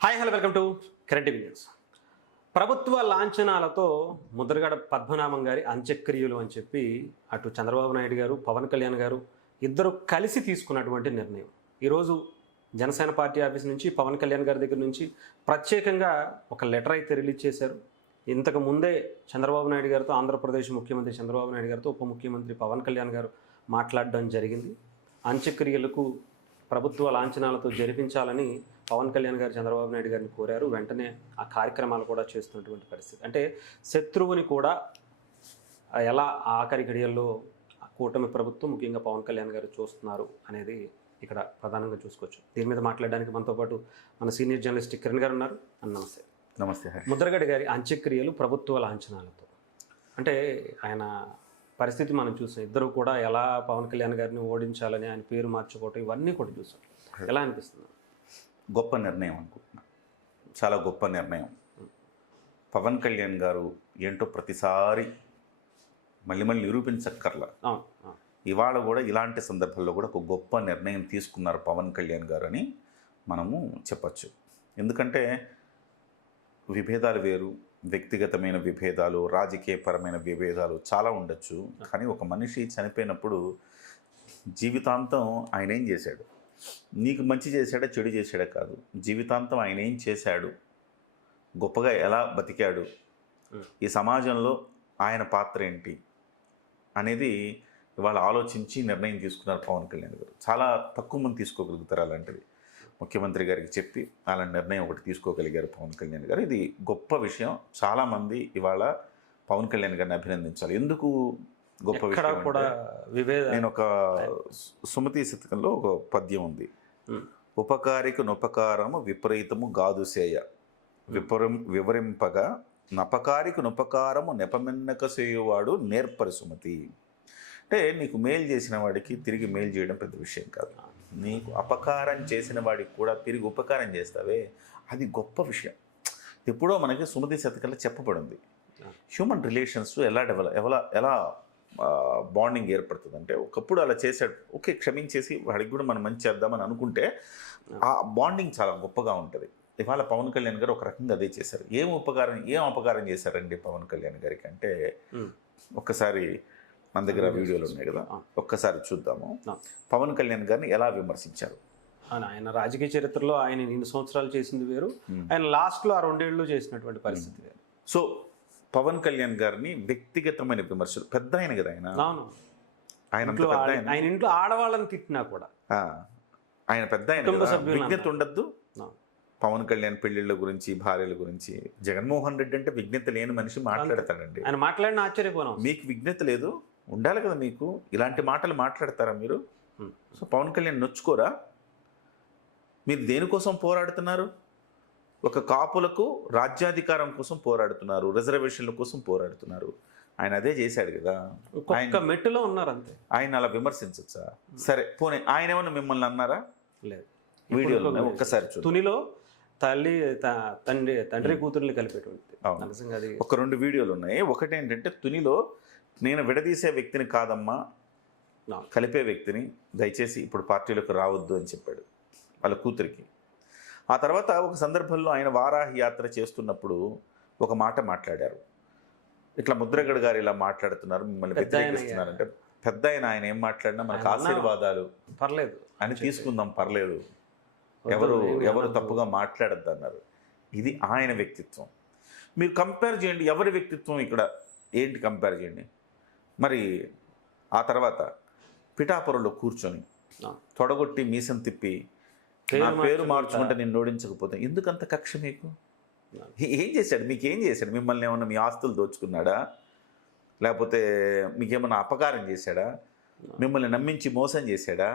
Hi hello welcome to current TV news. ప్రభుత్వ లాంఛనాలతో ముద్రగడ పద్మనాభం గారి అంత్యక్రియలు అని చెప్పి అటు చంద్రబాబు నాయుడు గారు, పవన్ కళ్యాణ్ గారు ఇద్దరు కలిసి తీసుకున్నటువంటి నిర్ణయం. ఈరోజు జనసేన పార్టీ ఆఫీస్ నుంచి పవన్ కళ్యాణ్ గారి దగ్గర నుంచి ప్రత్యేకంగా ఒక లెటర్ అయితే రిలీజ్ చేశారు. ఇంతకు ముందే చంద్రబాబు నాయుడు గారితో, ఆంధ్రప్రదేశ్ ముఖ్యమంత్రి చంద్రబాబు నాయుడు గారితో ఉప ముఖ్యమంత్రి పవన్ కళ్యాణ్ గారు మాట్లాడడం జరిగింది. అంత్యక్రియలకు ప్రభుత్వ లాంఛనాలతో జరిపించాలని పవన్ కళ్యాణ్ గారు చంద్రబాబు నాయుడు గారిని కోరారు. వెంటనే ఆ కార్యక్రమాలు కూడా చేస్తున్నటువంటి పరిస్థితి. అంటే శత్రువుని కూడా ఎలా ఆఖరి ఘడియల్లో కూటమి ప్రభుత్వం ముఖ్యంగా పవన్ కళ్యాణ్ గారు చూస్తున్నారు అనేది ఇక్కడ ప్రధానంగా చూసుకోవచ్చు. దీని మీద మాట్లాడడానికి మనతో పాటు మన సీనియర్ జర్నలిస్ట్ కిరణ్ గారు ఉన్నారు. నమస్తే. నమస్తే. ముద్రగడ గారి అంత్యక్రియలు ప్రభుత్వ లాంఛనాలతో అంటే ఆయన పరిస్థితి మనం చూసాం. ఇద్దరు కూడా ఎలా పవన్ కళ్యాణ్ గారిని ఓడించాలని ఆయన పేరు మార్చుకోవటం ఇవన్నీ కూడా చూసాం. ఎలా అనిపిస్తుంది? గొప్ప నిర్ణయం అనుకుంటున్నా, చాలా గొప్ప నిర్ణయం. పవన్ కళ్యాణ్ గారు ఏంటో ప్రతిసారి మళ్ళీ నిరూపించక్కర్లా. ఇవాళ కూడా ఇలాంటి సందర్భాల్లో కూడా ఒక గొప్ప నిర్ణయం తీసుకున్నారు పవన్ కళ్యాణ్ గారు అని మనము చెప్పచ్చు. ఎందుకంటే విభేదాలు వేరు, వ్యక్తిగతమైన విభేదాలు, రాజకీయపరమైన విభేదాలు చాలా ఉండొచ్చు. కానీ ఒక మనిషి చనిపోయినప్పుడు జీవితాంతం ఆయన ఏం చేశాడు, నీకు మంచి చేశాడా చెడు చేశాడా కాదు, జీవితాంతం ఆయన ఏం చేశాడు, గొప్పగా ఎలా బతికాడు, ఈ సమాజంలో ఆయన పాత్ర ఏంటి అనేది ఇవాళ ఆలోచించి నిర్ణయం తీసుకున్నారు పవన్ కళ్యాణ్ గారు. చాలా తక్కువ మంది తీసుకోగలుగుతారు అలాంటిది. ముఖ్యమంత్రి గారికి చెప్పి అలాంటి నిర్ణయం ఒకటి తీసుకోగలిగారు పవన్ కళ్యాణ్ గారు. ఇది గొప్ప విషయం. చాలామంది ఇవాళ పవన్ కళ్యాణ్ గారిని అభినందించాలి. ఎందుకు గొప్ప విషయం కూడా నేను ఒక సుమతి శతకంలో ఒక పద్యం ఉంది. ఉపకారికి నుపకారము విపరీతము గాదుసేయ వివరింపగా నపకారికి నుపకారము నెపమెన్నక సేయువాడు నేర్పరి సుమతి. అంటే నీకు మేలు చేసిన వాడికి తిరిగి మేలు చేయడం పెద్ద విషయం కాదు. నీకు అపకారం చేసిన వాడికి కూడా తిరిగి ఉపకారం చేస్తావే, అది గొప్ప విషయం. ఎప్పుడో మనకి సుమతి శతకంలో చెప్పబడింది. హ్యూమన్ రిలేషన్స్ ఎలా బాండింగ్ ఏర్పడుతుంది అంటే, ఒకప్పుడు అలా చేశాడు, ఓకే క్షమించేసి వాడికి కూడా మనం మంచి చేద్దామని అనుకుంటే ఆ బాండింగ్ చాలా గొప్పగా ఉంటుంది. ఇవాళ పవన్ కళ్యాణ్ గారు ఒక రకంగా అదే చేశారు. ఏం అపకారం చేశారండి పవన్ కళ్యాణ్ గారికి అంటే, ఒక్కసారి మన దగ్గర వీడియోలు ఉన్నాయి కదా, ఒక్కసారి చూద్దాము పవన్ కళ్యాణ్ గారిని ఎలా విమర్శించారు. ఆయన రాజకీయ చరిత్రలో ఆయన 2 సంవత్సరాలు చేసింది వేరు, ఆయన లాస్ట్లో ఆ 2 ఏళ్ళు చేసినటువంటి పరిస్థితి వేరు. సో పవన్ కళ్యాణ్ గారిని వ్యక్తిగతమైన విమర్శలు, పెద్ద ఆయన కదా ఆయన ఇంట్లో ఆడవాళ్ళని తిట్టినా కూడా ఆయన పెద్ద ఆయన, విజ్ఞత ఉండద్దు. పవన్ కళ్యాణ్ పెళ్లిళ్ళ గురించి, భార్యల గురించి, జగన్మోహన్ రెడ్డి అంటే విజ్ఞత లేని మనిషి మాట్లాడతాడండి. ఆయన మాట్లాడిన ఆశ్చర్యపోను. మీకు విజ్ఞత లేదు, ఉండాలి కదా మీకు, ఇలాంటి మాటలు మాట్లాడతారా మీరు? సో పవన్ కళ్యాణ్ నొచ్చుకోరా? మీరు దేనికోసం పోరాడుతున్నారు? ఒక కాపులకు రాజ్యాధికారం కోసం పోరాడుతున్నారు, రిజర్వేషన్ల కోసం పోరాడుతున్నారు. ఆయన అదే చేశాడు కదా, ఆయన మెట్టులో ఉన్నారు అంతే. ఆయన అలా విమర్శించచ్చా? సరే పోనీ, ఆయన ఏమన్నా మిమ్మల్ని అన్నారా? లేదు. వీడియోలో ఒక్కసారి తునిలో తండ్రి కూతుర్ని కలిపేటువంటి ఒక 2 వీడియోలు ఉన్నాయి. ఒకటి ఏంటంటే, తునిలో నేను విడదీసే వ్యక్తిని కాదమ్మా, కలిపే వ్యక్తిని, దయచేసి ఇప్పుడు పార్టీలోకి రావద్దు అని చెప్పాడు వాళ్ళ కూతురికి. ఆ తర్వాత ఒక సందర్భంలో ఆయన వారాహి యాత్ర చేస్తున్నప్పుడు ఒక మాట మాట్లాడారు. ఇట్లా ముద్రగడ గారు ఇలా మాట్లాడుతున్నారు, మిమ్మల్ని వ్యతిరేకిస్తున్నారంటే, పెద్ద ఆయన ఏం మాట్లాడినా మనకు ఆశీర్వాదాలు పర్లేదు అని తీసుకుందాం, పర్లేదు, ఎవరు తప్పుగా మాట్లాడద్దు అన్నారు. ఇది ఆయన వ్యక్తిత్వం. మీరు కంపేర్ చేయండి, ఎవరి వ్యక్తిత్వం ఇక్కడ ఏంటి కంపేర్ చేయండి. మరి ఆ తర్వాత పిఠాపురంలో కూర్చొని తొడగొట్టి మీసం తిప్పి నా పేరు మార్చుకుంటే నేను ఓడించకపోతే ఎందుకంత కక్ష మీకు? ఏం చేశాడు? మీకేం చేశాడు? మిమ్మల్ని ఏమన్నా మీ ఆస్తులు దోచుకున్నాడా? లేకపోతే మీకేమన్నా అపకారం చేశాడా? మిమ్మల్ని నమ్మించి మోసం చేశాడా?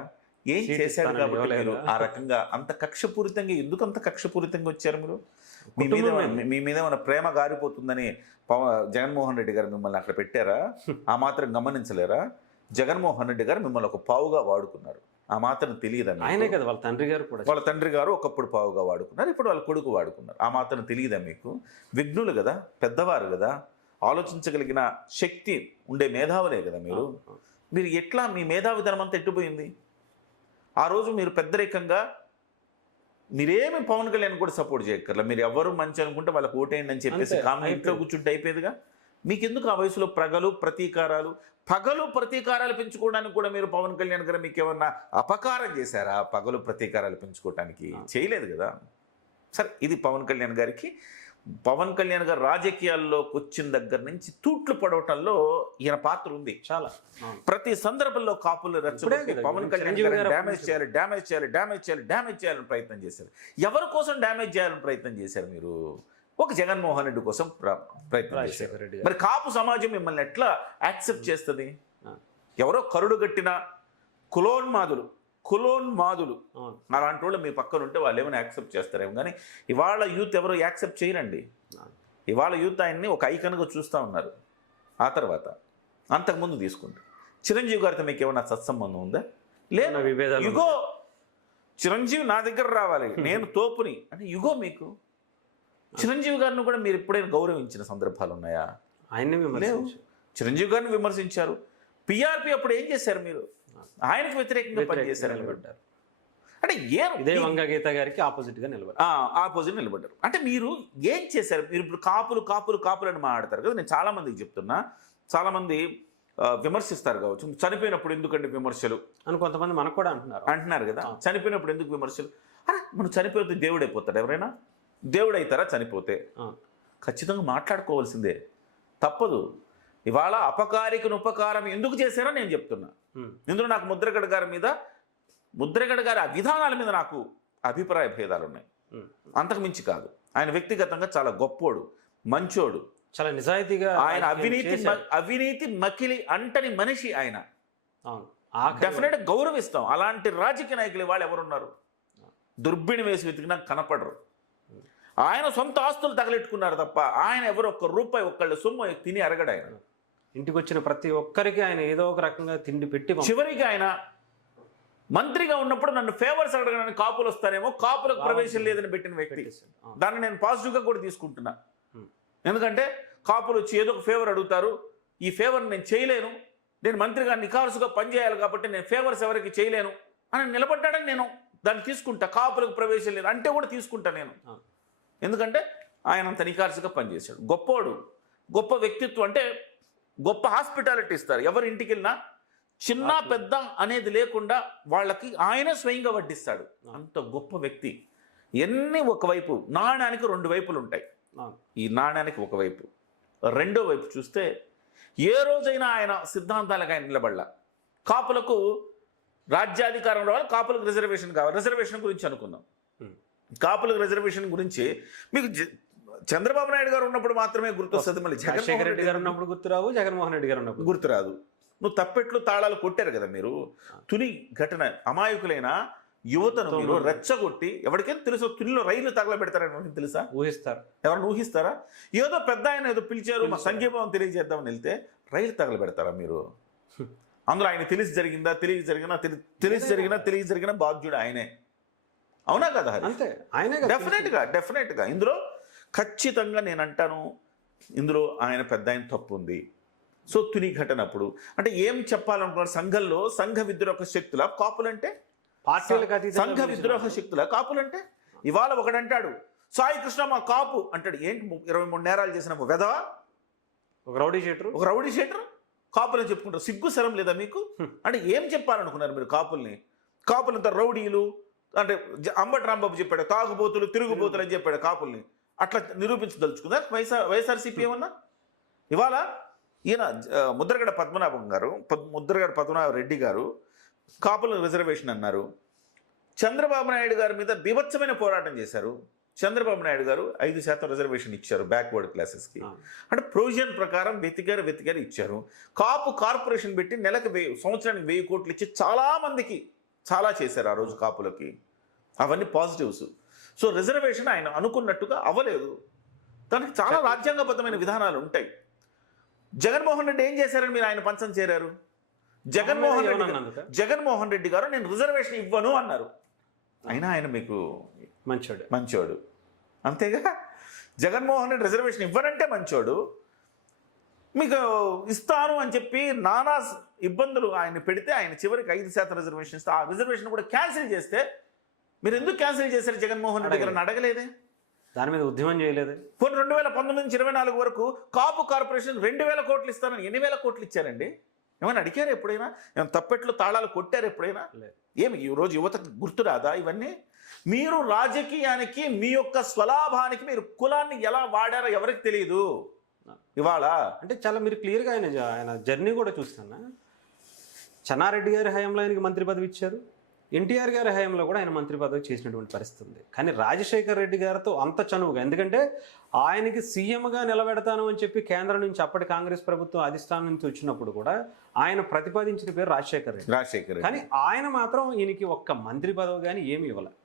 ఏం చేశాడు కాబట్టి మీరు ఆ రకంగా అంత కక్షపూరితంగా, ఎందుకు అంత కక్షపూరితంగా వచ్చారు మీరు? మీ మీద ఏమైనా ప్రేమ గారిపోతుందని జగన్మోహన్ రెడ్డి గారు మిమ్మల్ని అక్కడ పెట్టారా? ఆ మాత్రం గమనించలేరా? జగన్మోహన్ రెడ్డి గారు మిమ్మల్ని ఒక పావుగా వాడుకున్నారు, ఆ మాత్రం తెలియదా? ఆయనే కదా వాళ్ళ తండ్రి గారు కూడా, వాళ్ళ తండ్రి గారు ఒకప్పుడు పావుగా వాడుకున్నారు, ఇప్పుడు వాళ్ళ కొడుకు వాడుకున్నారు, ఆ మాత్రం తెలియదా మీకు? విఘ్నులు కదా, పెద్దవారు కదా, ఆలోచించగలిగిన శక్తి ఉండే మేధావులే కదా మీరు ఎట్లా మీ మేధావితనం అంతా ఎట్టుపోయింది? ఆ రోజు మీరు పెద్దరికంగా మీరేమి పవన్ కళ్యాణ్ కూడా సపోర్ట్ చేయక్కర్లా. మీరు ఎవరు మంచి అనుకుంటే వాళ్ళకి ఓటేయండి అని చెప్పేసి అంతే, కామెంట్ ఇంట్లో కూర్చుంటే అయిపోయేదిగా. మీకు ఎందుకు ఆ వయసులో పగలు ప్రతీకారాలు పెంచుకోవడానికి కూడా మీరు పవన్ కళ్యాణ్ గారు మీకు ఏమన్నా అపకారం చేశారా? పగలు ప్రతీకారాలు పెంచుకోవడానికి చేయలేదు కదా. సరే, ఇది పవన్ కళ్యాణ్ గారికి. పవన్ కళ్యాణ్ గారు రాజకీయాల్లోకి వచ్చిన దగ్గర నుంచి తూట్లు పడవటంలో ఈయన పాత్ర ఉంది చాలా. ప్రతి సందర్భంలో కాపులు రెచ్చగొట్టి పవన్ కళ్యాణ్ గారు డ్యామేజ్ చేయాలని ప్రయత్నం చేశారు. ఎవరి కోసం డ్యామేజ్ చేయాలని ప్రయత్నం చేశారు మీరు? ఒక జగన్మోహన్ రెడ్డి కోసం ప్రయత్నం చేశారు. మరి కాపు సమాజం మిమ్మల్ని ఎట్లా యాక్సెప్ట్ చేస్తుంది? ఎవరో కరుడు గట్టిన కులోన్మాదులు అలాంటి వాళ్ళు మీ పక్కన ఉంటే వాళ్ళు ఏమైనా యాక్సెప్ట్ చేస్తారేమో, కానీ ఇవాళ యూత్ ఎవరు యాక్సెప్ట్ చేయరండి. ఇవాళ యూత్ ఆయన్ని ఒక ఐకన్గా చూస్తూ ఉన్నారు. ఆ తర్వాత అంతకుముందు తీసుకుంటారు. చిరంజీవి గారితో మీకు ఏమైనా సత్సంబంధం ఉందా? లేదు. యుగో చిరంజీవి నా దగ్గర రావాలి, నేను తోపుని అంటే యుగో మీకు. చిరంజీవి గారిని కూడా మీరు ఎప్పుడైనా గౌరవించిన సందర్భాలు ఉన్నాయా? చిరంజీవి గారిని విమర్శించారు. పిఆర్పి అప్పుడు ఏం చేశారు మీరు? ఆయనకు వ్యతిరేకంగా పనిచేశారు, నిలబడ్డారు. అంటే ఇదే వంగగీత గారికి ఆపోజిట్ నిలబడ్డారు. అంటే మీరు ఏం చేశారు? మీరు ఇప్పుడు కాపులు అని మాట్లాడతారు కదా. నేను చాలా మందికి చెప్తున్నా, చాలా మంది విమర్శిస్తారు కావచ్చు. చనిపోయినప్పుడు ఎందుకండి విమర్శలు అని కొంతమంది మనకు కూడా అంటున్నారు కదా. చనిపోయినప్పుడు ఎందుకు విమర్శలు? అరే, మనం చనిపోతే దేవుడు అయిపోతాడు? ఎవరైనా దేవుడు అవుతారా చనిపోతే? ఖచ్చితంగా మాట్లాడుకోవాల్సిందే, తప్పదు. ఇవాళ అపకారికను ఉపకారం ఎందుకు చేశారో నేను చెప్తున్నా. ఇందులో నాకు ముద్రగడ గారి విధానాల మీద నాకు అభిప్రాయ భేదాలు ఉన్నాయి, అంతకు మించి కాదు. ఆయన వ్యక్తిగతంగా చాలా గొప్పోడు, మంచోడు, చాలా నిజాయితీగా. ఆయన అవినీతి మకిలి అంటని మనిషి. ఆయన డెఫినెట్గా గౌరవిస్తాం. అలాంటి రాజకీయ నాయకులు వాళ్ళు ఎవరున్నారు? దుర్బిణి వేసి వెతికినా కనపడరు. ఆయన సొంత ఆస్తులు తగలెట్టుకున్నారు తప్ప ఆయన ఎవరు ఒక్క రూపాయి ఒక్కళ్ళ సొమ్ము తిని అరగడు. ఆయన ఇంటికి వచ్చిన ప్రతి ఒక్కరికి ఆయన ఏదో ఒక రకంగా తిండి పెట్టి, చివరికి ఆయన మంత్రిగా ఉన్నప్పుడు నన్ను ఫేవర్స్ అడగడానికి కాపులు వస్తారేమో, కాపులకు ప్రవేశం లేదని పెట్టిన వ్యక్తి. దాన్ని నేను పాజిటివ్గా కూడా తీసుకుంటున్నా. ఎందుకంటే కాపులు వచ్చి ఏదో ఒక ఫేవర్ అడుగుతారు, ఈ ఫేవర్ నేను చేయలేను, నేను మంత్రిగా నిఖార్సుగా పనిచేయాలి కాబట్టి నేను ఫేవర్స్ ఎవరికి చేయలేను అని నిలబడ్డాడని నేను దాన్ని తీసుకుంటా. కాపులకు ప్రవేశం లేదు అంటే కూడా తీసుకుంటా నేను. ఎందుకంటే ఆయన అంత నిఖార్సుగా పనిచేశాడు, గొప్పోడు, గొప్ప వ్యక్తిత్వం. అంటే గొప్ప హాస్పిటాలిటీ ఇస్తారు. ఎవరి ఇంటికి వెళ్ళినా చిన్న పెద్ద అనేది లేకుండా వాళ్ళకి ఆయన స్వయంగా వడ్డిస్తాడు. అంత గొప్ప వ్యక్తి. ఎన్ని ఒకవైపు నాణ్యానికి రెండు వైపులు ఉంటాయి. ఈ నాణ్యానికి ఒకవైపు, రెండో వైపు చూస్తే ఏ రోజైనా ఆయన సిద్ధాంతాలకు ఆయన నిలబడలా. కాపులకు రాజ్యాధికారం రావాలి, కాపులకు రిజర్వేషన్ కావాలి. రిజర్వేషన్ గురించి అనుకుందాం. కాపులకు రిజర్వేషన్ గురించి మీకు చంద్రబాబు నాయుడు గారు ఉన్నప్పుడు మాత్రమే గుర్తొస్తుంది, మళ్ళీ జగన్మోహన్ రెడ్డి గారు ఉన్నప్పుడు గుర్తురావు, జగన్మోహన్ రెడ్డి గారు ఉన్నప్పుడు గుర్తురాదు. నువ్వు తప్పెట్లు తాళాలు కొట్టారు కదా మీరు. తుని ఘటన, అమాయకులైన యువతను మీరు రెచ్చగొట్టి, ఎవరికైనా తెలుసు తునిలో రైలు తగలబెడతారని తెలుసా? ఊహిస్తారు. ఎవరైనా ఊహిస్తారా? ఏదో పెద్ద ఆయన ఏదో పిలిచారు, మా సంఘీభావం తెలియజేద్దామని వెళ్తే రైలు తగలబెడతారా మీరు? అందులో ఆయన తెలిసి జరిగిన బాధ్యుడు ఆయనే. అవునా కదా? అంతే, ఆయనే. డెఫినెట్గా ఇందులో ఖచ్చితంగా నేను అంటాను, ఇందులో ఆయన పెద్ద ఆయన తప్పు ఉంది. సో తుని ఘటన అప్పుడు అంటే ఏం చెప్పాలనుకున్నారు? సంఘంలో సంఘ విద్రోహ శక్తుల కాపులంటే, సంఘ విద్రోహ శక్తుల కాపులంటే. ఇవాళ ఒకడంటాడు సాయి కృష్ణ మా కాపు అంటాడు. ఏంటి 23 నేరాలు చేసిన వెధవా, ఒక రౌడీ షీటర్ కాపులని చెప్పుకుంటారు. సిగ్గు శరం లేదా మీకు? అంటే ఏం చెప్పాలనుకున్నారు మీరు? కాపులంతా రౌడీలు అంటే అంబటి రాంబాబు చెప్పాడు, తాగుబోతులు తిరుగుబోతులు అని చెప్పాడు. కాపుల్ని అట్లా నిరూపించదలుచుకుందా వైఎస్ఆర్సీపీ ఏమన్నా? ఇవాళ ఈయన ముద్రగడ పద్మనాభరెడ్డి గారు కాపుల రిజర్వేషన్ అన్నారు. చంద్రబాబు నాయుడు గారి మీద బీభత్సమైన పోరాటం చేశారు. చంద్రబాబు నాయుడు గారు 5% రిజర్వేషన్ ఇచ్చారు బ్యాక్వర్డ్ క్లాసెస్కి. అంటే ప్రొవిజన్ ప్రకారం వెతికారు ఇచ్చారు. కాపు కార్పొరేషన్ పెట్టి నెలకు సంవత్సరానికి 1000 కోట్లు ఇచ్చి చాలామందికి చాలా చేశారు ఆ రోజు కాపులకి. అవన్నీ పాజిటివ్స్. సో రిజర్వేషన్ ఆయన అనుకున్నట్టుగా అవ్వలేదు. దానికి చాలా రాజ్యాంగబద్ధమైన విధానాలు ఉంటాయి. జగన్మోహన్ రెడ్డి ఏం చేశారని మీరు ఆయన పంచం చేరారు? జగన్మోహన్ రెడ్డి గారు నేను రిజర్వేషన్ ఇవ్వను అన్నారు. అయినా ఆయన మీకు మంచోడు అంతేగా. జగన్మోహన్ రెడ్డి రిజర్వేషన్ ఇవ్వనంటే మంచోడు, మీకు ఇస్తాను అని చెప్పి నానా ఇబ్బందులు ఆయన పెడితే ఆయన చివరికి 5% రిజర్వేషన్ ఇస్తే ఆ రిజర్వేషన్ కూడా క్యాన్సిల్ చేస్తే మీరు ఎందుకు క్యాన్సిల్ చేశారు జగన్మోహన్ రెడ్డి గారిని అడగలేదే? దాని మీద ఉద్యమం చేయలేదు. పోనీ 2019 నుంచి 24 వరకు కాపు కార్పొరేషన్ 2000 కోట్లు ఇస్తానని ఎన్ని వేల కోట్లు ఇచ్చారండి? ఏమైనా అడిగారు ఎప్పుడైనా? ఏమైనా తప్పెట్లు తాళాలు కొట్టారు ఎప్పుడైనా? ఏమి ఈరోజు యువతకు గుర్తురాదా ఇవన్నీ? మీరు రాజకీయానికి మీ యొక్క స్వలాభానికి మీరు కులాన్ని ఎలా వాడారో ఎవరికి తెలియదు. ఇవాళ అంటే చాలా మీరు క్లియర్గా ఆయన జర్నీ కూడా చూస్తాను. చెన్నారెడ్డి గారి హయాంలో ఆయనకి మంత్రి పదవి ఇచ్చారు, ఎన్టీఆర్ గారి హయాంలో కూడా ఆయన మంత్రి పదవి చేసినటువంటి పరిస్థితి ఉంది. కానీ రాజశేఖర్ రెడ్డి గారితో అంత చనువుగా, ఎందుకంటే ఆయనకి సీఎంగా నిలబెడతాను అని చెప్పి కేంద్రం నుంచి అప్పటి కాంగ్రెస్ ప్రభుత్వం అధిష్టానం నుంచి వచ్చినప్పుడు కూడా ఆయన ప్రతిపాదించిన పేరు రాజశేఖర్ రెడ్డి. కానీ ఆయన మాత్రం ఈయనకి ఒక్క మంత్రి పదవి కానీ ఏమి ఇవ్వలేదు.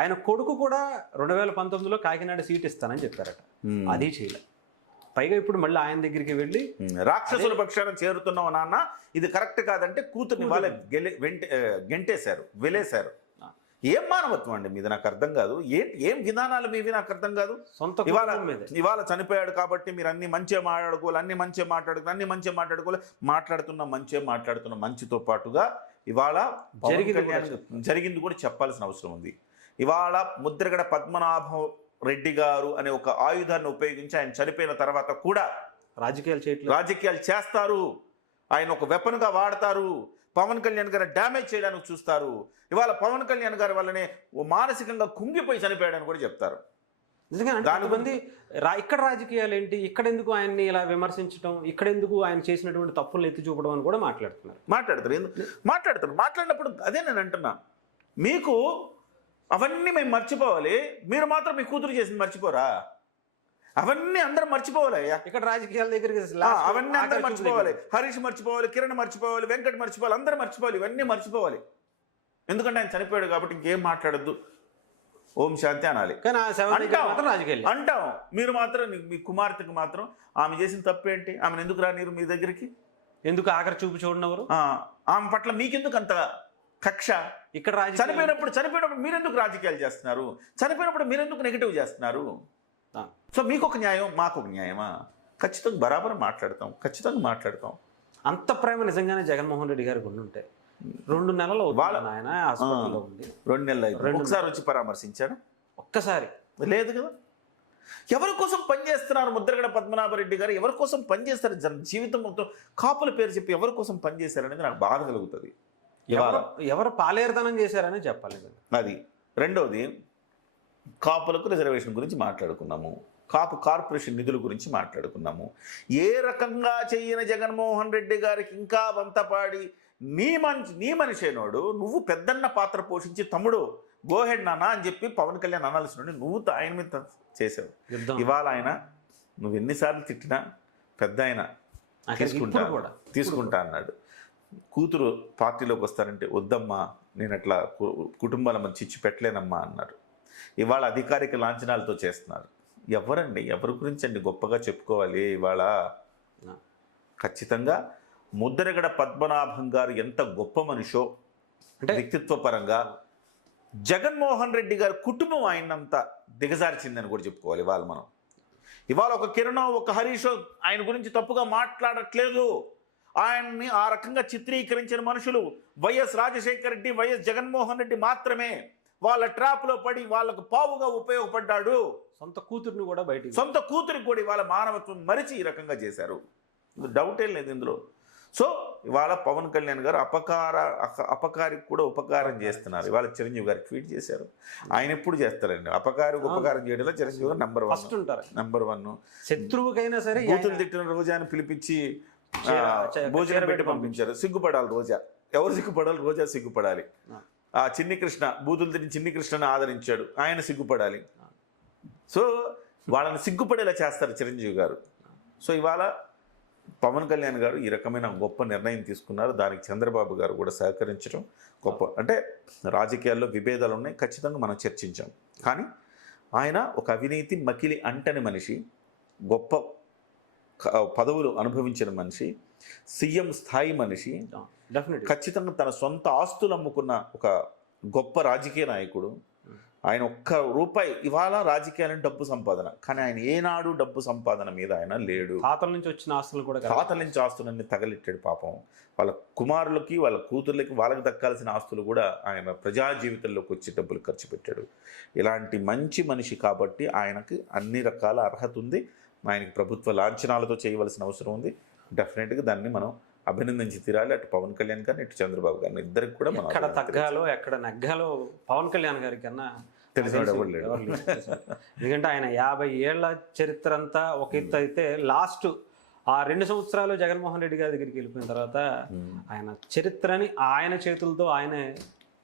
ఆయన కొడుకు కూడా 2019లో కాకినాడ సీట్ ఇస్తానని చెప్పారట, అది చేయలే. పైగా ఇప్పుడు మళ్ళీ ఆయన దగ్గరికి వెళ్ళి రాక్షసుల పక్షాన చేరుతున్నావు నాన్న, ఇది కరెక్ట్ కాదంటే కూతుర్ని వాళ్ళే గెంటేశారు, వెలేశారు. ఏం మానవత్వం అండి మీది? నాకు అర్థం కాదు. ఏం విధానాలు మీవి నాకు అర్థం కాదు. ఇవాళ చనిపోయాడు కాబట్టి మీరు అన్ని మంచిగా మాట్లాడుకోవాలి, అన్ని మంచిగా మాట్లాడుతున్న మంచితో పాటుగా ఇవాళ జరిగింది కూడా చెప్పాల్సిన అవసరం ఉంది. ఇవాళ ముద్రగడ పద్మనాభం రెడ్డి గారు అనే ఒక ఆయుధాన్ని ఉపయోగించి ఆయన చనిపోయిన తర్వాత కూడా రాజకీయాలు చేస్తారు. ఆయన ఒక వెపన్గా వాడతారు. పవన్ కళ్యాణ్ గారు డ్యామేజ్ చేయడానికి చూస్తారు. ఇవాళ పవన్ కళ్యాణ్ గారి వల్లనే మానసికంగా కుంగిపోయి చనిపోయాడని కూడా చెప్తారు. దానిమంది ఇక్కడ రాజకీయాలు ఏంటి, ఇక్కడెందుకు ఆయన్ని ఇలా విమర్శించడం, ఇక్కడెందుకు ఆయన చేసినటువంటి తప్పులు ఎత్తి చూపడం అని కూడా మాట్లాడినప్పుడు అదే నేను అంటున్నా, మీకు అవన్నీ మేము మర్చిపోవాలి, మీరు మాత్రం మీ కూతురు చేసింది మర్చిపోరా? అవన్నీ అందరం మర్చిపోవాలి. ఇక్కడ రాజకీయాల దగ్గరికి అవన్నీ అందరూ మర్చిపోవాలి. హరీష్ మర్చిపోవాలి, కిరణ్ మర్చిపోవాలి, వెంకట్ మర్చిపోవాలి, అందరూ మర్చిపోవాలి. ఇవన్నీ మర్చిపోవాలి. ఎందుకంటే ఆయన చనిపోయాడు కాబట్టి ఇంకేం మాట్లాడద్దు, ఓం శాంతి అనాలి. అంటాం. మీరు మాత్రం మీ కుమార్తెకు మాత్రం ఆమె చేసిన తప్పేంటి? ఆమెను ఎందుకు రానిరు మీ దగ్గరికి? ఎందుకు ఆఖరి చూపు చూడనవరు? ఆమె పట్ల మీకెందుకు అంత కక్ష? ఇక్కడ చనిపోయినప్పుడు మీరెందుకు రాజకీయాలు చేస్తున్నారు? చనిపోయినప్పుడు మీరెందుకు నెగిటివ్ చేస్తున్నారు? సో మీకు ఒక న్యాయం, మాకు ఒక న్యాయమా? ఖచ్చితంగా బరాబర్ మాట్లాడతాం. అంత ప్రేమ నిజంగానే జగన్మోహన్ రెడ్డి గారికి ఉండుంటే 2 నెలలు ఆయన హాస్పిటల్లో ఉండి 2 నెలలు ఒకసారి వచ్చి పరామర్శించాడు? ఒక్కసారి లేదు కదా. ఎవరి కోసం పనిచేస్తున్నారు ముద్రగడ పద్మనాభరెడ్డి గారు? ఎవరి కోసం పనిచేస్తారు? జీవితం మొత్తం కాపుల పేరు చెప్పి ఎవరి కోసం పనిచేశారనేది నాకు బాధ కలుగుతుంది. ఎవరు పాలేరుతనం చేశారని చెప్పాలి. అది రెండోది, కాపులకు రిజర్వేషన్ గురించి మాట్లాడుకున్నాము, కాపు కార్పొరేషన్ నిధుల గురించి మాట్లాడుకున్నాము. ఏ రకంగా చెయ్యని జగన్మోహన్ రెడ్డి గారికి ఇంకా వంతపాడి నీ మనిషేనోడు, నువ్వు పెద్దన్న పాత్ర పోషించి తమ్ముడు గోహెడ్ నాన్న అని చెప్పి పవన్ కళ్యాణ్ అనాల్సిన నువ్వు ఆయన మీద చేసావు. ఇవాళ ఆయన నువ్వు ఎన్నిసార్లు తిట్టినా పెద్ద ఆయన తీసుకుంటా అన్నాడు. కూతురు పార్టీలోకి వస్తారంటే వద్దమ్మా, నేను అట్లా కుటుంబాల మధ్య ఇచ్చి పెట్టలేనమ్మా అన్నారు. ఇవాళ అధికారిక లాంఛనాలతో చేస్తున్నారు. ఎవరి గురించి అండి గొప్పగా చెప్పుకోవాలి? ఇవాళ ఖచ్చితంగా ముద్రగడ పద్మనాభం గారు ఎంత గొప్ప మనిషో అంటే వ్యక్తిత్వ పరంగా, జగన్మోహన్ రెడ్డి గారి కుటుంబం ఆయనంతా దిగజార్చిందని కూడా చెప్పుకోవాలి. ఇవాళ ఒక కిరణ్, ఒక హరీష్ ఆయన గురించి తప్పుగా మాట్లాడట్లేదు. ఆయన్ని ఆ రకంగా చిత్రీకరించిన మనుషులు వైఎస్ రాజశేఖర రెడ్డి, వైఎస్ జగన్మోహన్ రెడ్డి మాత్రమే. వాళ్ళ ట్రాప్లో పడి వాళ్ళకు పావుగా ఉపయోగపడ్డాడు. సొంత కూతురికి కూడా ఇవాళ మానవత్వం మరిచి ఈ రకంగా చేశారు. డౌటే లేదు ఇందులో. సో ఇవాళ పవన్ కళ్యాణ్ గారు అపకారికి కూడా ఉపకారం చేస్తున్నారు. ఇవాళ చిరంజీవి గారు ట్వీట్ చేశారు. ఆయన ఎప్పుడు చేస్తారండి అపకారికి ఉపకారం చేయడంలో చిరంజీవి గారు నెంబర్ 1. శత్రువుకైనా సరే బూతులు తిట్టిన రోజాని పిలిపించి భోజనం పెట్టి పంపించారు. సిగ్గుపడాలి రోజా. ఎవరు సిగ్గుపడాలి? రోజా సిగ్గుపడాలి. ఆ చిన్ని కృష్ణ, బూతులు తిని చిన్ని కృష్ణను ఆదరించాడు, ఆయన సిగ్గుపడాలి. సో వాళ్ళని సిగ్గుపడేలా చేస్తారు చిరంజీవి గారు. సో ఇవాళ పవన్ కళ్యాణ్ గారు ఈ రకమైన గొప్ప నిర్ణయం తీసుకున్నారు. దానికి చంద్రబాబు గారు కూడా సహకరించడం గొప్ప. అంటే రాజకీయాల్లో విభేదాలు ఉన్నాయి, ఖచ్చితంగా మనం చర్చించాం. కానీ ఆయన ఒక అవినీతి మకిలి అంటని మనిషి, గొప్ప పదవులు అనుభవించిన మనిషి, సీఎం స్థాయి మనిషి, ఖచ్చితంగా తన సొంత ఆస్తులు అమ్ముకున్న ఒక గొప్ప రాజకీయ నాయకుడు. ఆయన ఒక్క రూపాయి ఇవాళ రాజకీయాలను డబ్బు సంపాదన, కానీ ఆయన ఏనాడు డబ్బు సంపాదన మీద ఆయన లేడు. తాతల నుంచి వచ్చిన ఆస్తులు కూడా తాతల నుంచి ఆస్తులన్నీ తగలెట్టాడు పాపం. వాళ్ళ కుమారులకి వాళ్ళ కూతుర్లకి వాళ్ళకి దక్కాల్సిన ఆస్తులు కూడా ఆయన ప్రజా జీవితంలోకి వచ్చి డబ్బులు ఖర్చు పెట్టాడు. ఇలాంటి మంచి మనిషి కాబట్టి ఆయనకి అన్ని రకాల అర్హత ఉంది. ఆయనకి ప్రభుత్వ లాంఛనాలతో చేయవలసిన అవసరం ఉంది. డెఫినెట్గా దాన్ని మనం అభినందించి తీరాలి. అటు పవన్ కళ్యాణ్ గారిని ఇటు చంద్రబాబు గారిని ఇద్దరికి కూడా మనం ఎక్కడ తగ్గాలో ఎక్కడ నెగ్గాలో పవన్ కళ్యాణ్ గారి కన్నా తెలిసినాడు ఎవరు లేడు. ఎందుకంటే ఆయన 50 ఏళ్ల చరిత్ర అంతా ఒక ఎత్తు అయితే లాస్ట్ ఆ 2 సంవత్సరాలు జగన్మోహన్ రెడ్డి గారి దగ్గరికి వెళ్ళిపోయిన తర్వాత ఆయన చరిత్రని ఆయన చేతులతో ఆయనే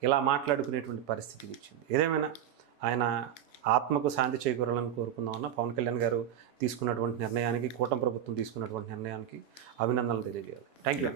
ఇలా మాట్లాడుకునేటువంటి పరిస్థితికి ఇచ్చింది. ఏదేమైనా ఆయన ఆత్మకు శాంతి చేకూరాలని కోరుకుందామన్న పవన్ కళ్యాణ్ గారు తీసుకున్నటువంటి నిర్ణయానికి, కూటమి ప్రభుత్వం తీసుకున్నటువంటి నిర్ణయానికి అభినందనలు తెలియజేయాలి. Thank you.